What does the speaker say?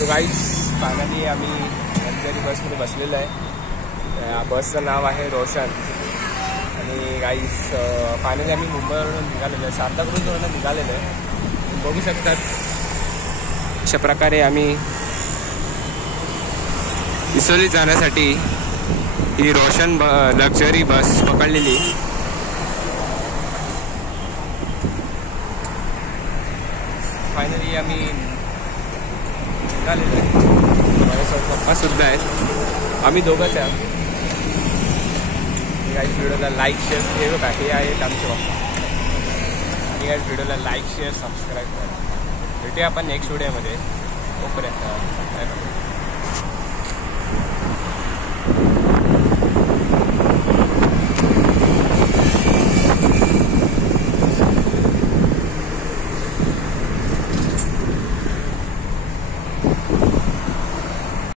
तो guys finally आम्ही लक्झरी बसमध्ये बसलेलो आहे. या बसचं नाव आहे रोशन. आणि गाईज फायनली आम्ही मुंबईवरून निघालेलो आहे, सांताक्रूजवरून निघालेलो आहे. बघू शकतात अशा प्रकारे आम्ही इसोली जाण्यासाठी ही रोशन लक्झरी बस पकडलेली. फायनली आम्ही निघालेलो आहे. माझ्यासोबत पप्पासुद्धा आहेत, आम्ही दोघंच आहे. गाईज व्हिडिओला लाईक शेअर हे बघा, हे आहेत आमचे पप्पा. आणि गाईज व्हिडिओला लाईक शेअर सबस्क्राईब करा. भेटूया आपण नेक्स्ट व्हिडिओमध्ये. तोपर्यंत